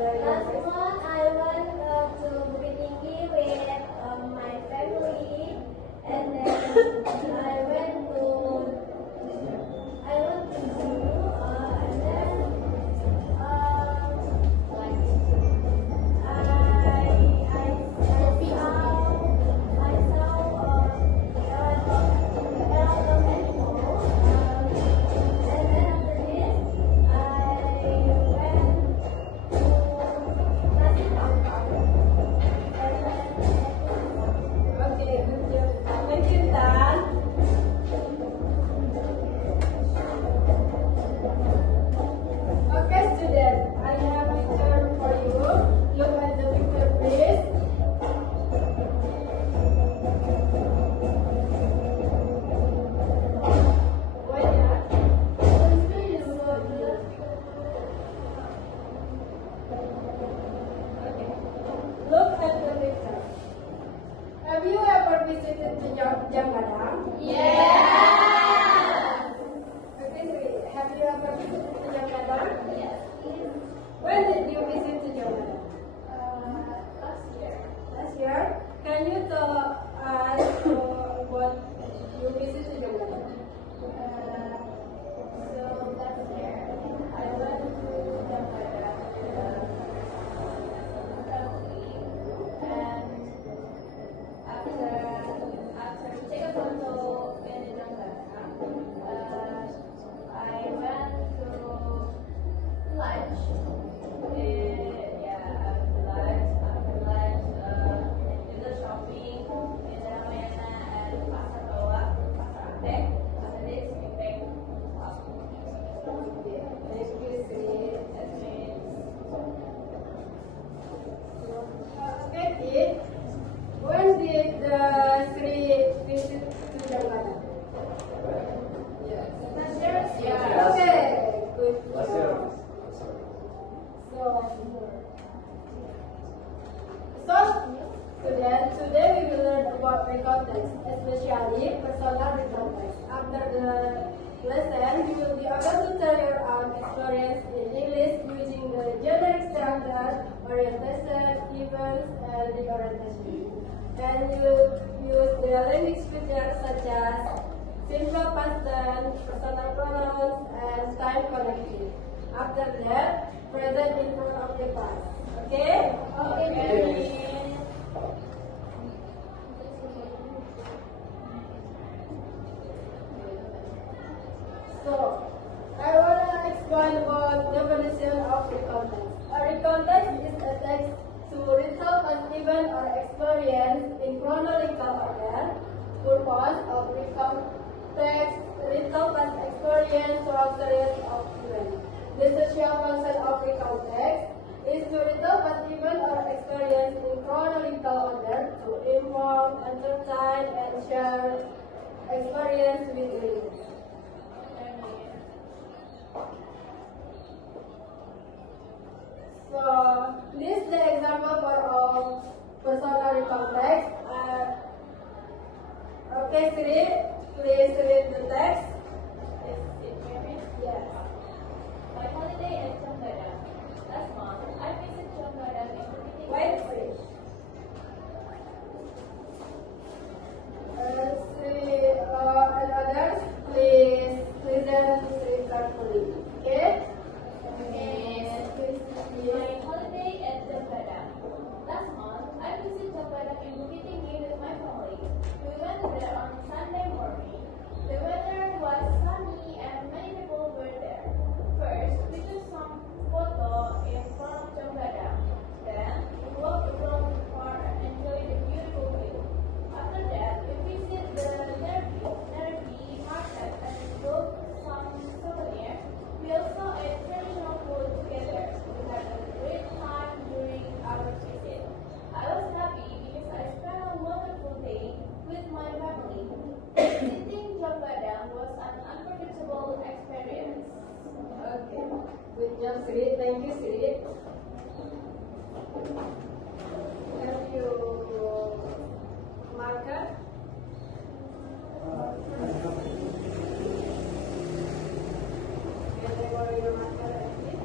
Last month I went to Bukit Tinggi with my family, and then I went to zoo, and then I saw a lot of animals, and then after this I went Okay, good job. Thank you, Tan. Okay, student, I have a turn for you. Look at the picture, please. Why not? Okay. Look at the picture. Have you ever visited to Janggadang? Yes. Okay, so have you ever visited to Janggadang? Yes. When did you visit to Janggadang? Last year. Last year. Can you tell us what you visit to Janggadang? So last year I went to Jakarta and after take a photo in Jakarta, I went to lunch. After lunch, did the shopping in Ramayana and Pasar Bawah, Pasar Antek. After this, we take Thank you, Sri. Okay, kid. When did Sri visit to Janggadang? last year. Okay, good. Last year. So, students, today we will learn about recontext, especially personal recontext. After the lesson, you will be able to tell your own experience in English using the generic structure, orientation, events, and reorientation. And you use the language features such as simple past tense, personal pronouns, and time connected. After that, present in front of the class. Okay? Okay. So, I want to explain about definition of recontext. A recontext is a text to retell an event or experience in chronological order. Purpose of recontext retell an experience throughout series of events. The social function of recontext is to retell an event or experience in chronological order to inform, entertain, and share experience with readers. So, list the example for all personal recontext. Okay, Sri, please read the text. Yes. My holiday at Jakarta. Last month, I visited Jakarta in Wait, Sri. Sri and others, please listen to Sri carefully. Okay? My holiday at Jakarta. Last month, I visited Jakarta in Bukit Tinggi with my family. We went there on Sunday morning. The weather was sunny and many people were there. First, we took some photo in front of Jakarta. Then, we walked around the park and enjoyed the beautiful view. After that, we visited the Nervi market and bought some souvenirs. We also ate traditional food together. We had a great time during our visit. I was happy because I spent a wonderful day with my family. Visiting Jakarta was an unforgettable experience. Okay. Good job, Sri. Thank you, Sri. Have you marker? Category marker, okay?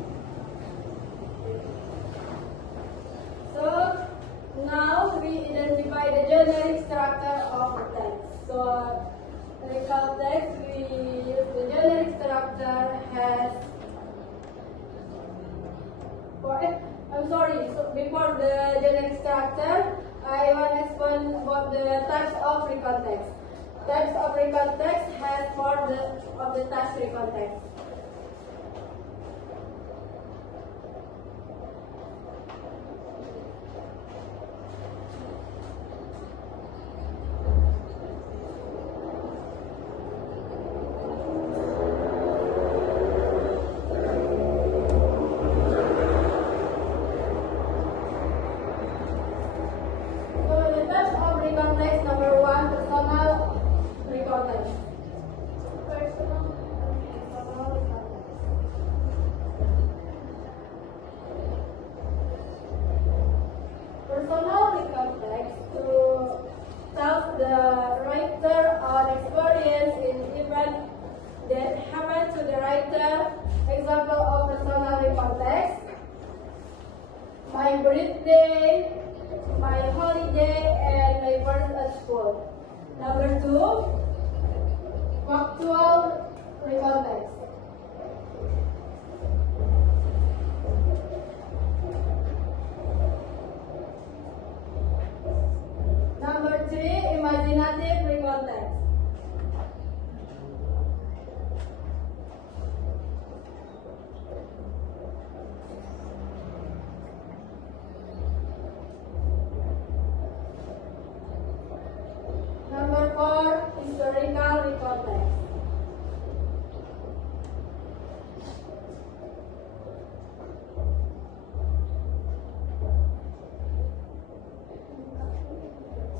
So, recall text, we use the generic structure has. I'm sorry. So before the generic structure, I want to explain about the types of recall text. Types of recall text has four of the types recall text. That happened to the writer. Example of personal recall text: my birthday, my holiday, and my first at school. Number 2, factual recall text. Number 3, imaginative recall text. Number 4, historical recall text.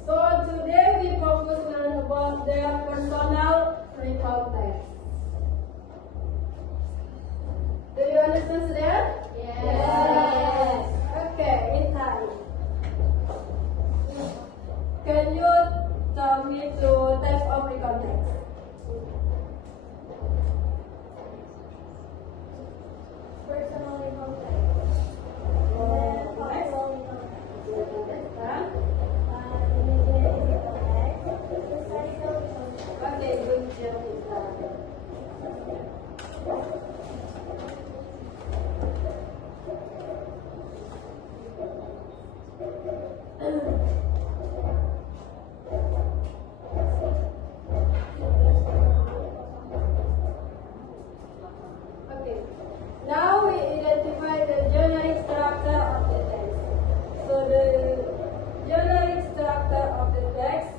So today we focus on about the personal recall text. Do you understand student? Yes. Okay, in time. Can you tell me two types of recall text? Personal recall text. Okay, good job. Okay. Now we identify the generic structure of the text. So the generic structure of the text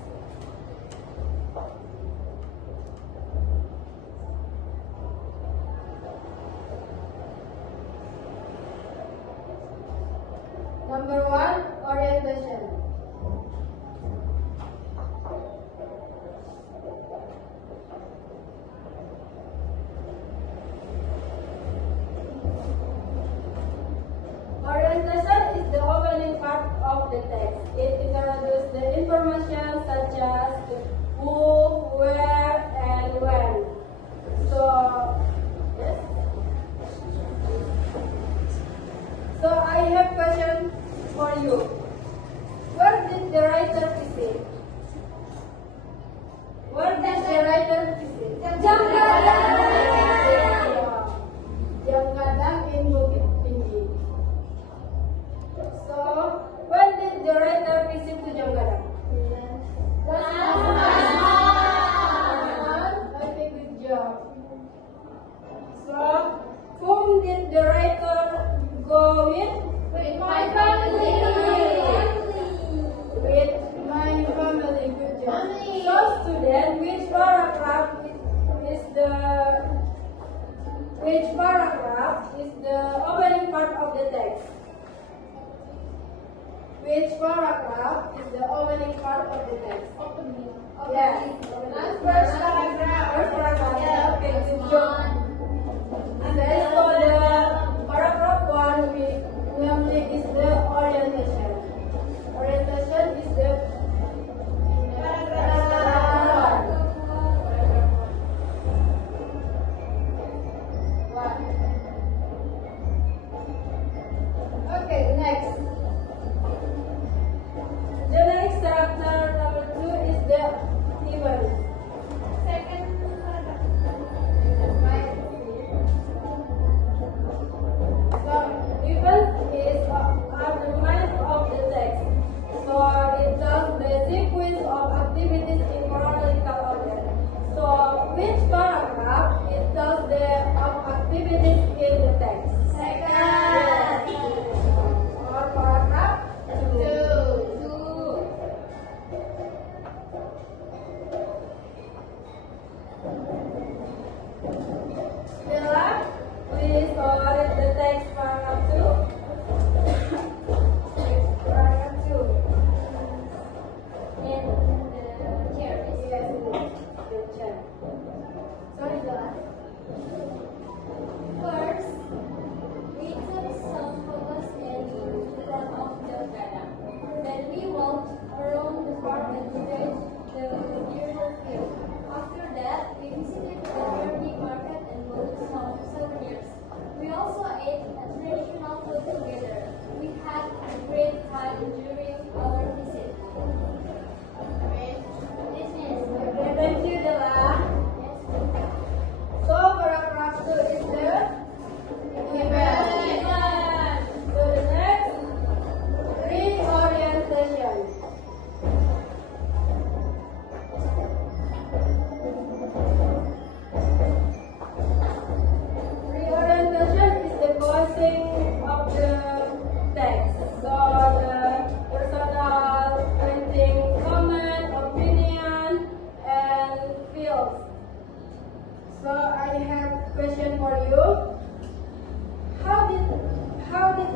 number 1, orientation. Orientation is the opening part of the text. It introduces the information such as the who, where, and when. So, yes. So I have question for you. Where did the writer visit? Where did the writer visit? Jangkadang in Bukit Tinggi. So, when did the writer visit to Jangkadang? Okay, good job. So, whom did the writer go with? With my family. With my family. Good job. Family. So, student, which paragraph is the opening part of the text? Which paragraph is the opening part of the text? Opening. Yes. First paragraph. First paragraph. Yeah. Okay, good job. And then for the paragraph 1, we namely is the orientation. Orientation is the paragraph 1. Okay, next. Generic structure number 2 is the event.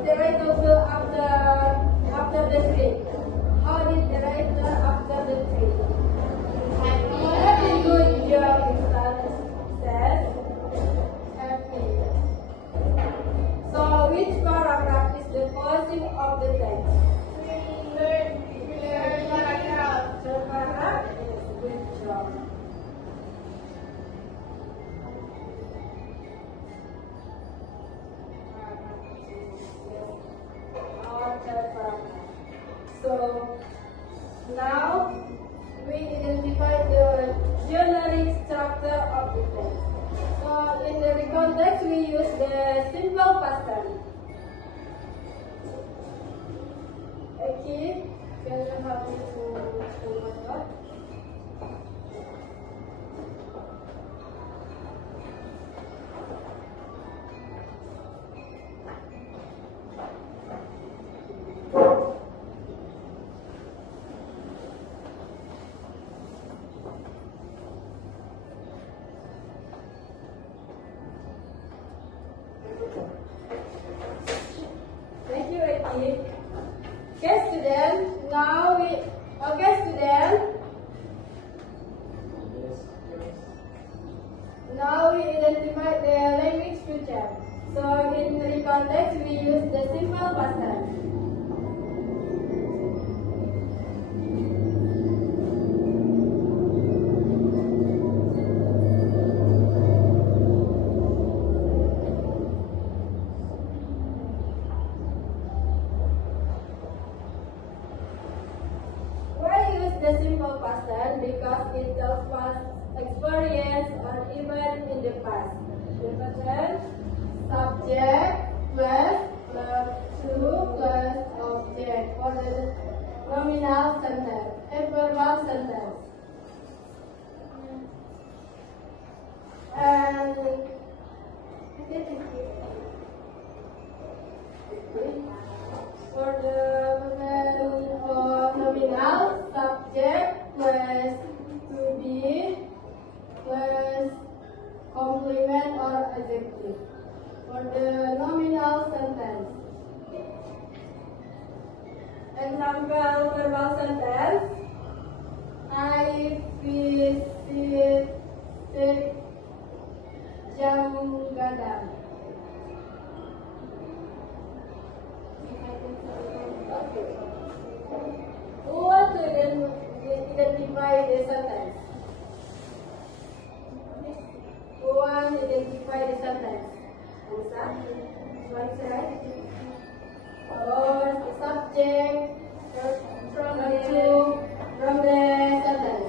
the writer do after the tree? How did the writer after the tree? Happy. Good job, Insan. Says happy. So which paragraph is the closing of the text? Third paragraph. Third paragraph. Good job. So now we identify the generic structure of the text. So in the context we use the simple past tense. Okay, can you help me to what? Thank you, Eki. Okay, student. Now we identify the language future. So in the context, we use the simple past tense. The simple past tense because it tells past experience or event in the past. The present subject plus verb to plus object for the nominal sentence and verbal sentence. And for the nominal subject plus to be plus complement or adjective. For the nominal sentence. Example verbal sentence. I visited Janggadang. Who wants to identify the sentence? Who wants to identify the sentence? Anissa? One side. Or the subject from the sentence.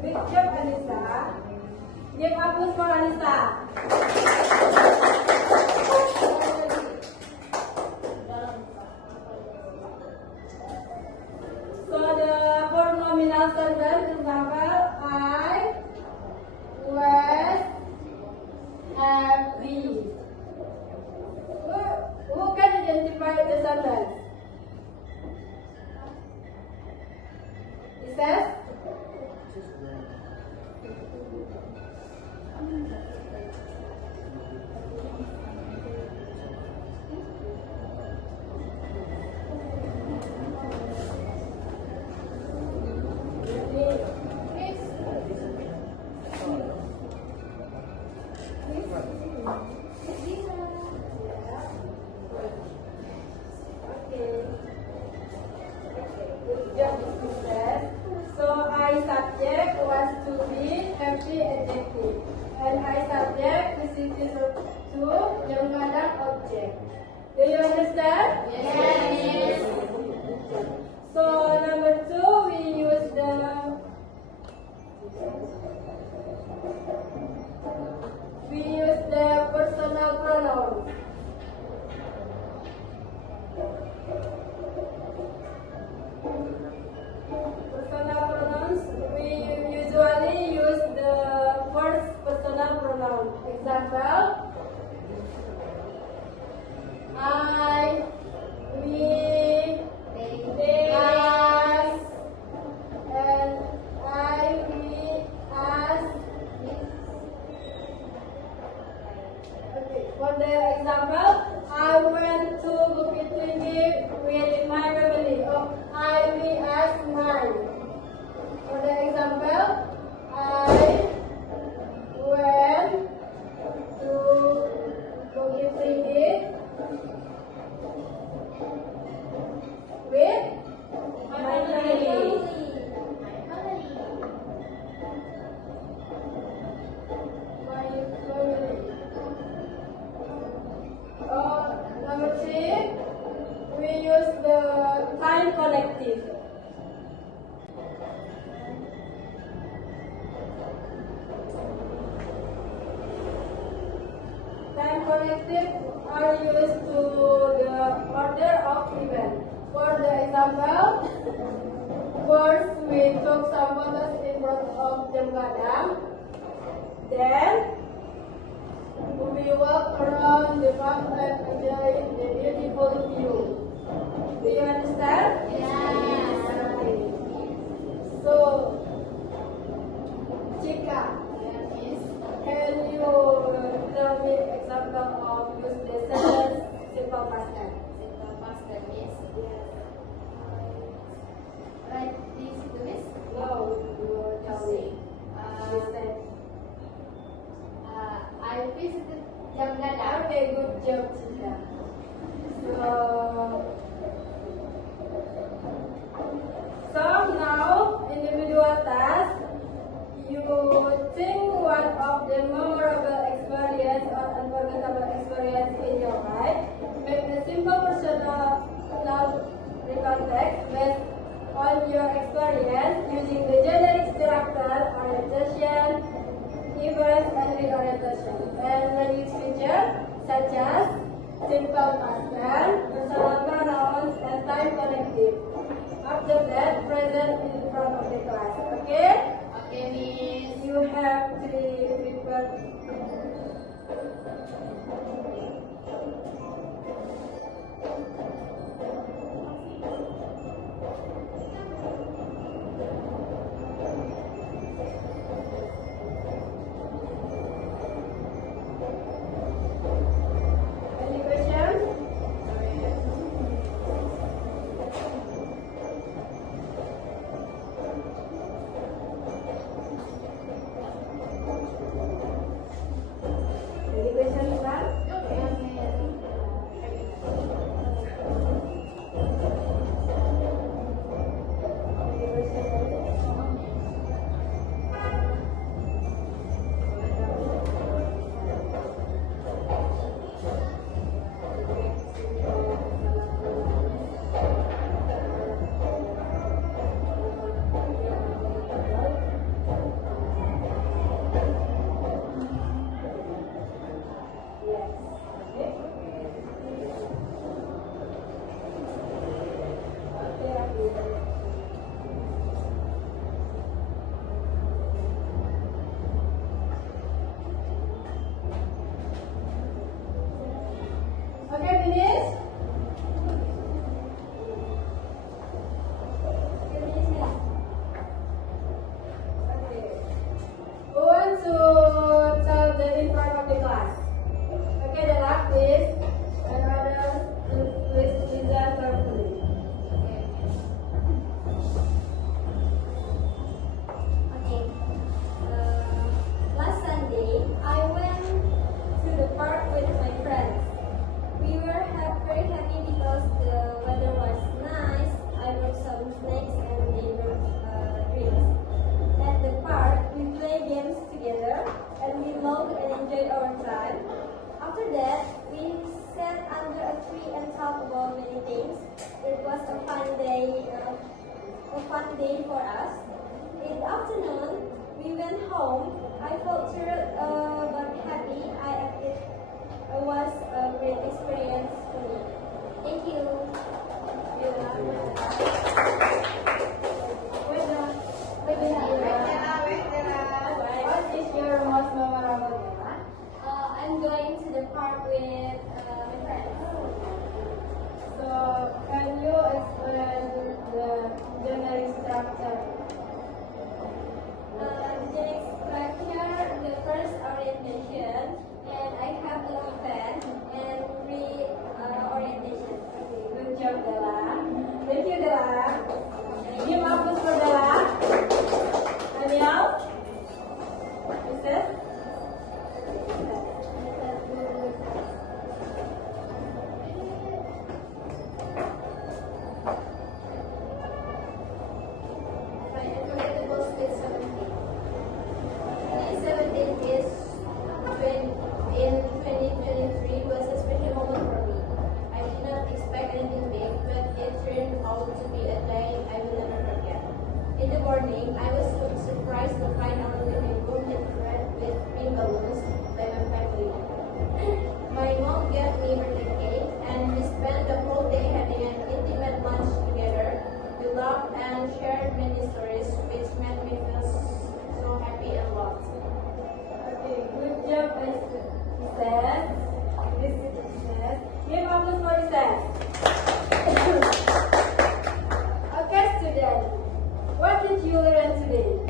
Good job, Anissa. Give applause for Anissa. So the for nominal sentence, example, I was happy. Who can identify the sentence? It says. So I subject was to be happy adjective, and I subject visited to Janggadang object. Do you understand? Yes. So number 2, we use the personal pronoun. time connected. Time connected are used to the order of event. For the example, first we took some photos in front of Jam Gadang. Then we walk around the park and enjoy the beautiful view. Do you understand? Yes. Okay. So, Chika, can you tell me example of use the sentence simple past tense? Simple past tense is right. This to this. No, you tell me. You said. I visited Jam Gadang. Okay, good job, Chika. So now individual task. You think one of the memorable experience or unforgettable experience in your life. Make a simple personal recontext based on your experience using the generic structure, orientation, event, and reorientation. And language feature such as simple past tense, personal pronouns, and time connective. After that, present in front of the class. Okay? Okay, Miss. You have to prepare. Any questions? Any questions, ma'am? Any questions? Yes. Okay. Okay, finish? Okay. Who wants to tell the in front of the class? Okay, the last please. And others, please listen carefully. Okay. Last Sunday, I went to the park with my friends. We were very happy because the weather was nice. I brought some snacks and they brought drinks. At the park, we played games together and we loved and enjoyed our time. After that, we sat under a tree and talked about many things. It was a fun day for us. In the afternoon, we went home. I felt tired but happy. It was a great experience for me. Thank you. What is your most memorable day? I'm going to the park with my friends. So, can you explain the generic structure? The next structure, the first orientation, and I have a long pen and re-orientation. Good job, Della. Thank you, Della. Give applause for Della. Daniel? Is it? My unforgettable is 17. 17 is in 2023 was a special moment for me. I did not expect anything big, but it turned out to be I was surprised to find our living room decorated with green balloons by my family. My mom gave me birthday cake, and we spent the whole day having an intimate lunch together. We laughed and shared many stories, which made me feel so happy and loved. Okay, good job, Ises. This is Ises. Give applause for Ises. Okay, students. What did you learn today?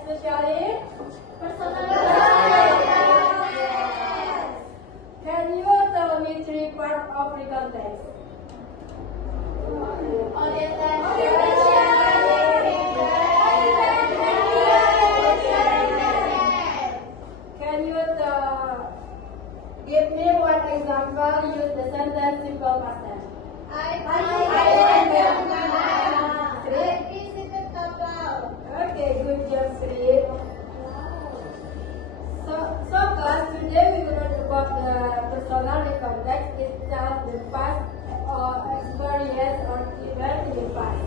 Especially, can you tell me three parts of the context? Can you give me one example? Use the sentence simple past tense. Okay, good job, Sri. So class, today we will learn about the personal context. It tells the past or experience or event in the past.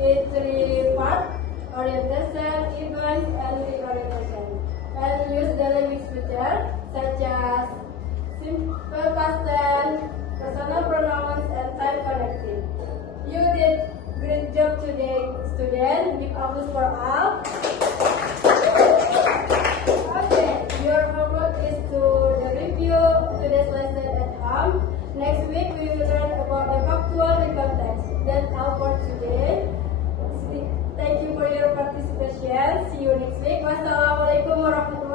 It's three parts: orientation, events, and reorientation. And use the language feature such as simple past tense, personal pronouns, and time connected. You did great job today, student. Give applause for all. Okay, your homework is to review today's lesson at home. Next week we will learn about the factual context. That's all for today. Thank you for your participation. See you next week. Wassalamualaikum warahmatullahi wabarakatuh.